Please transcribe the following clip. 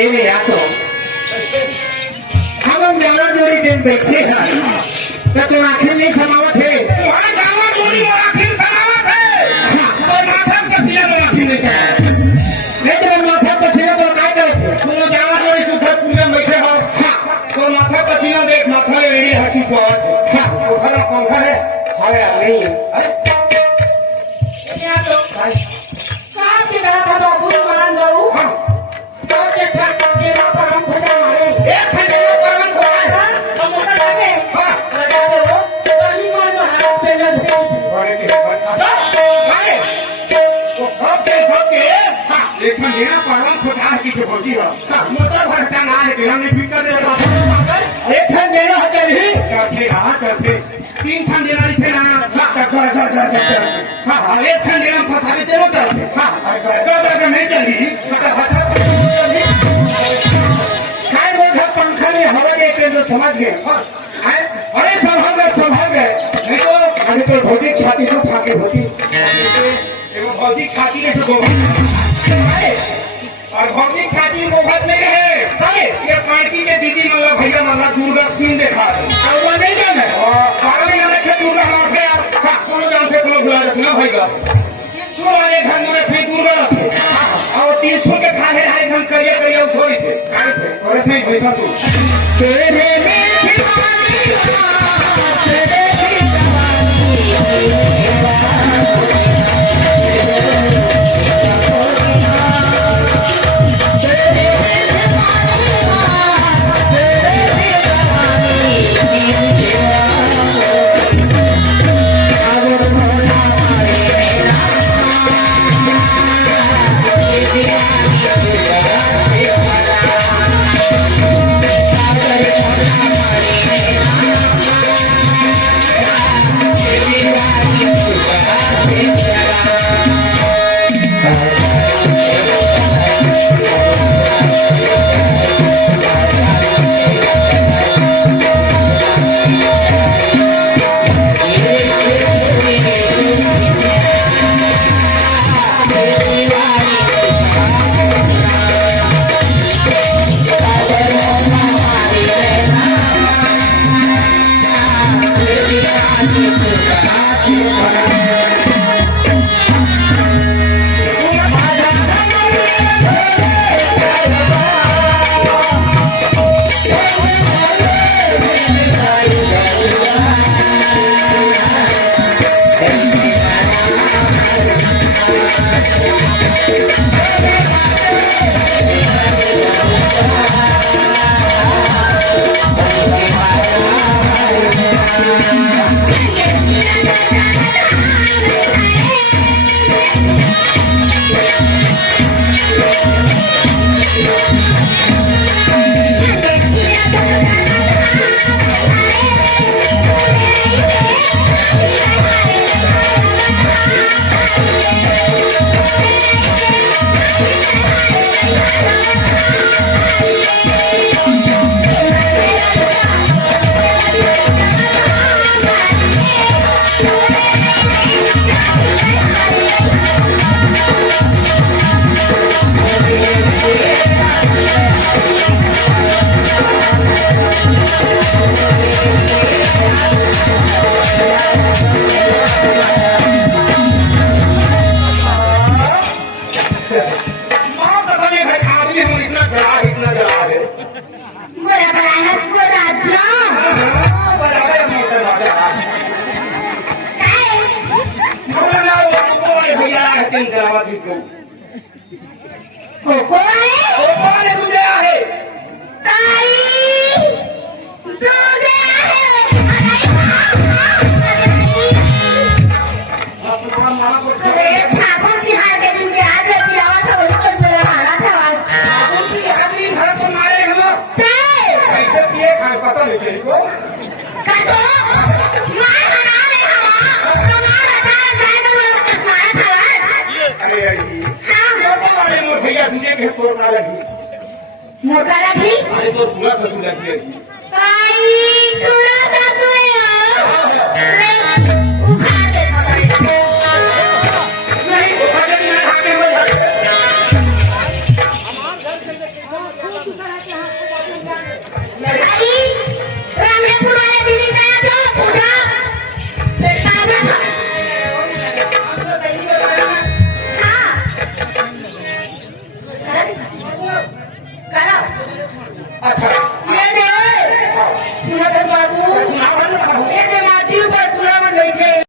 एवे आतो हम जावा जोड़ी दिन बैठे हैं तो आखिर नहीं समावत है और जावा जोड़ी और आखिर समावत है और माथा पसीना में आखिर नहीं समावत नहीं तो माथा पसीना तो क्या करे तुम जावा जोड़ी सुधर पूरे बैठे हो तो माथा पसीना देख माथा ले लेनी हटी को आवत है वो घर पंखा है अरे नहीं ये तो भाई कहां के तरह था बाबू मान लो लेकिन लेना परवन खुचार की से होती है मोटर भरता ना है हमने भीतर दे लेकिन लेना चली चलते हां चलते तीन ठन देना थे ना घर घर घर घर हां एक ठन देना फसावे चलो चलते हां घर घर में चली तो अच्छा काय वो घर पंखा में हवा दे के जो समझ गए अरे संभव गए नहीं तो अरे तो भौतिक छाती जो फाके होती एवं भौतिक छाती में से गोबर और भौतिक छाती गोबर नहीं है ये पार्टी के दीदी मतलब भैया मतलब दुर्गा सीन देखा वो नहीं जाने बारह महीने के दुर्गा मार थे आप कौन जानते कौन बुला जाते ना भैया तीन वाले घर में से दुर्गा थे और तीन छोड़ के खा है घर करिए करिए सोई थे और ऐसे ही पैसा तू तेरे गण जलावा थी को कोको आहे कोको ने तुझे आहे ताई तुझे आप थोड़ा मारा को अरे ठाकुर की हार के दिन के आज तिलावा था वही तो मेरा मारा था ठाकुर की हकरी घर को मारे हम कैसे पिए खाए पता नहीं चली को कसो मार बना ले हम हमारा अचानक जाए तो मैं किस मारा था अरे मोटा वाले मोटैया तुझे के तोड़ ना लगी मोटा लगी अरे तो पूरा ससुर लगी है